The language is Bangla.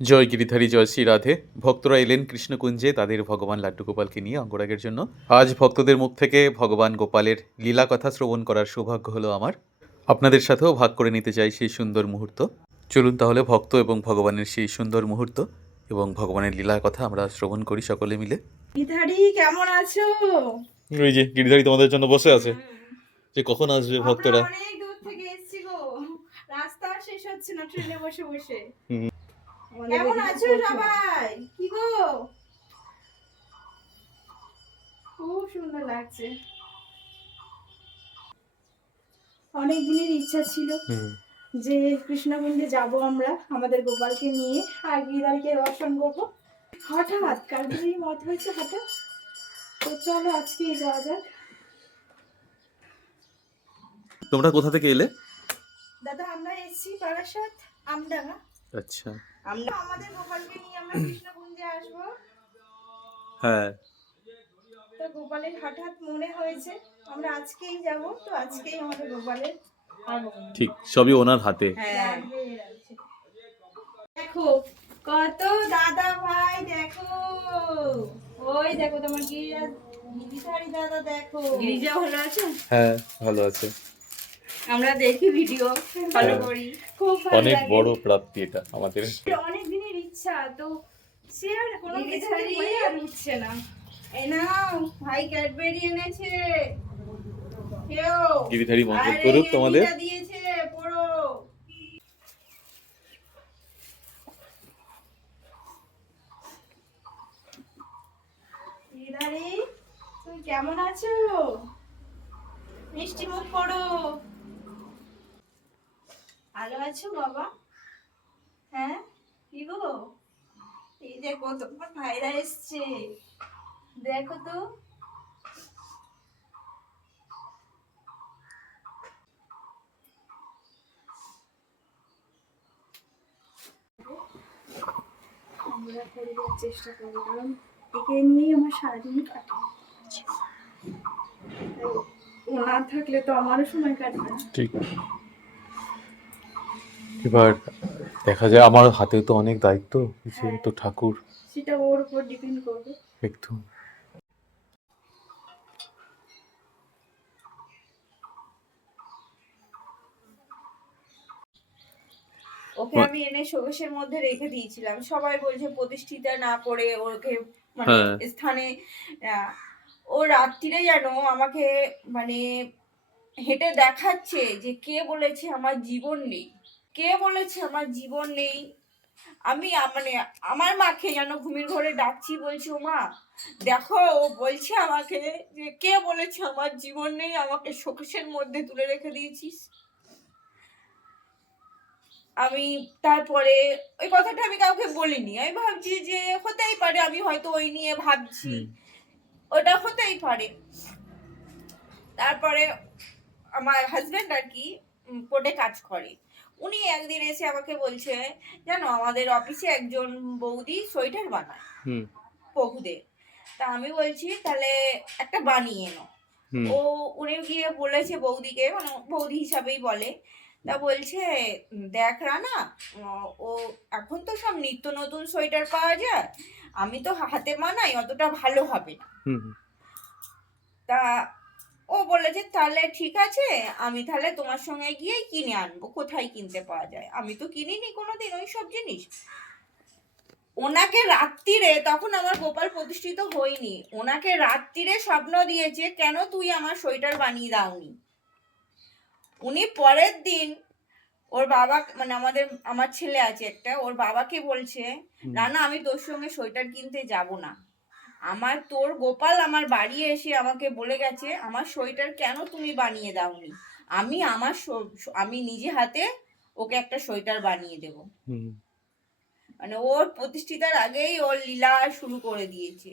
জয় গিরিধারী জয় শ্রী রাধে। ভক্তরা এলেন কৃষ্ণকুঞ্জে তাদের ভগবান লাড্ডু গোপালকে নিয়ে অঙ্গরাগের জন্য। আজ ভক্তদের মুখ থেকে ভগবান গোপালের লীলা কথা শ্রবণ করার সৌভাগ্য হলো আমার। আপনাদের সাথেও ভাগ করে নিতে চাই সেই সুন্দর মুহূর্ত। চলুন তাহলে ভক্ত এবং ভগবানের সেই সুন্দর মুহূর্ত এবং ভগবানের লীলার কথা আমরা শ্রবণ করি সকলে মিলে। গিরিধারী কেমন আছো? ওই যে গিরিধারী তোমাদের জন্য বসে আছে, যে কখন আসবে ভক্তরা। অনেক দূর থেকে এসেছি গো, রাস্তা শেষ হচ্ছে না ট্রেনে বসে বসে। কেমন আছো সবাই? কি গো, খুব সুন্দর লাগছে। অনেক দিনের ইচ্ছা ছিল যে কৃষ্ণকুঞ্জে যাব আমরা আমাদের গোপালকে নিয়ে, আর গিরিধারীকে দর্শন করবো। হঠাৎ কালকেই মত হয়েছে হঠাৎ, তো চলো আজকেই যাওয়া যাক। তোমরা কোথা থেকে এলে? দাদা আমরা এসেছি বারাসাত আমডাঙ্গা। আচ্ছা, আমরা আমাদের গোপালকে নিয়ে আমরা কৃষ্ণকুঞ্জে আসবো। হ্যাঁ, তো গোপালের হঠাৎ মনে হয়েছে আমরা আজকেই যাব, তো আজকেই আমাদের গোপালের আগমন। ঠিক সবই ওনার হাতে। হ্যাঁ দেখো কত দাদা ভাই, দেখো ওই দেখো তোমার গিরিধারী দাদা, দেখো গিরিজা ভালো আছে? হ্যাঁ, ভালো আছে। আমরা দেখি ভিডিও ফলো করি, খুব ভালো অনেক লাগে। বড় প্রাপ্তি এটা আমাদের। অনেক দিনের ইচ্ছা, তো সে আর কোনো কিছু হয়ে আর উঠছে না। এই নাও ভাই ক্যাডবেরি এনেছে, কেউ গিরিধারী মঙ্গল আর করুক এই তোমাদের। এমিটা দিয়েছে পড়ো। গিরিধারী তুমি কেমন আছো? মিষ্টি মুখ করো। ভালো আছো বাবা? হ্যাঁ কি গো, এই দেখো তোমার ভাইরা এসছে, দেখো তো। আমরা করবার চেষ্টা করবো, কারণ একে নিয়েই আমার সারাদিন কাটে। ও না থাকলে তো আমারও সময় কাটবে না। ঠিক। এবার দেখা যায় আমার হাতেও তো অনেক দায়িত্ব, সে তো ঠাকুর। সেটা ওর উপর ডিপেন্ড করবে। একদম। ওকে আমি এনে শোকেশের মধ্যে রেখে দিয়েছিলাম, সবাই বলছে প্রতিষ্ঠিতা না করে ওকে মানে হ্যাঁ। স্থানে। ও রাত্রিরে যেন আমাকে মানে হেঁটে দেখাচ্ছে যে কে বলেছে আমার জীবন নেই, কে বলেছে আমার জীবন নেই। আমি মানে আমার মাকে যেন ঘুমের ঘরে ডাকছি, বলছি ও মা দেখো, ও বলছে আমাকে যে কে বলেছে আমার জীবন নেই, আমাকে শোকেশের মধ্যে তুলে রেখে দিয়েছিস। আমি তারপরে ওই কথাটা আমি কাউকে বলিনি, আমি ভাবছি যে হতেই পারে, আমি হয়তো ওই নিয়ে ভাবছি, ওটা হতেই পারে। তারপরে আমার হাজবেন্ড আর কি কোর্টে কাজ করে, উনি একদিন এসে আমাকে বলছে, জানো আমাদের অফিসে একজন বৌদি সোয়েটার বানায় পহুদের। তা আমি বলছি তাহলে একটা বানিয়ে এনো। ও উনি গিয়ে বলেছে বৌদিকে, মানে বৌদি হিসাবেই বলে, তা বলছে দেখ রানা, ও এখন তো সব নিত্য নতুন সোয়েটার পাওয়া যায়, আমি তো হাতে বানাই, অতটা ভালো হবে না। তা ও বলেছে তাহলে ঠিক আছে, আমি তাহলে তোমার সঙ্গে গিয়ে কিনে আনবো, কোথায় কিনতে পাওয়া যায়, আমি তো কিনিনি কোনোদিন ওই সব জিনিস। ওনাকে রাত্রিরে, তখন আমার গোপাল প্রতিষ্ঠিত হয়নি, ওনাকে রাত্রিরে স্বপ্ন দিয়েছে কেন তুই আমার সোয়েটার বানিয়ে দাওনি। উনি পরের দিন ওর বাবা, মানে আমার ছেলে আছে একটা, ওর বাবাকে বলছে, রানা আমি তোর সঙ্গে সোয়েটার কিনতে যাব না, আমার তোর গোপাল আমার বাড়ি এসে আমাকে বলে গেছে আমার সোয়েটার কেন তুমি বানিয়ে দাওনি, আমি নিজে হাতে ওকে একটা সোয়েটার বানিয়ে দেব। মানে ওর প্রতিষ্ঠিতার আগেই ওর লীলা শুরু করে দিয়েছে।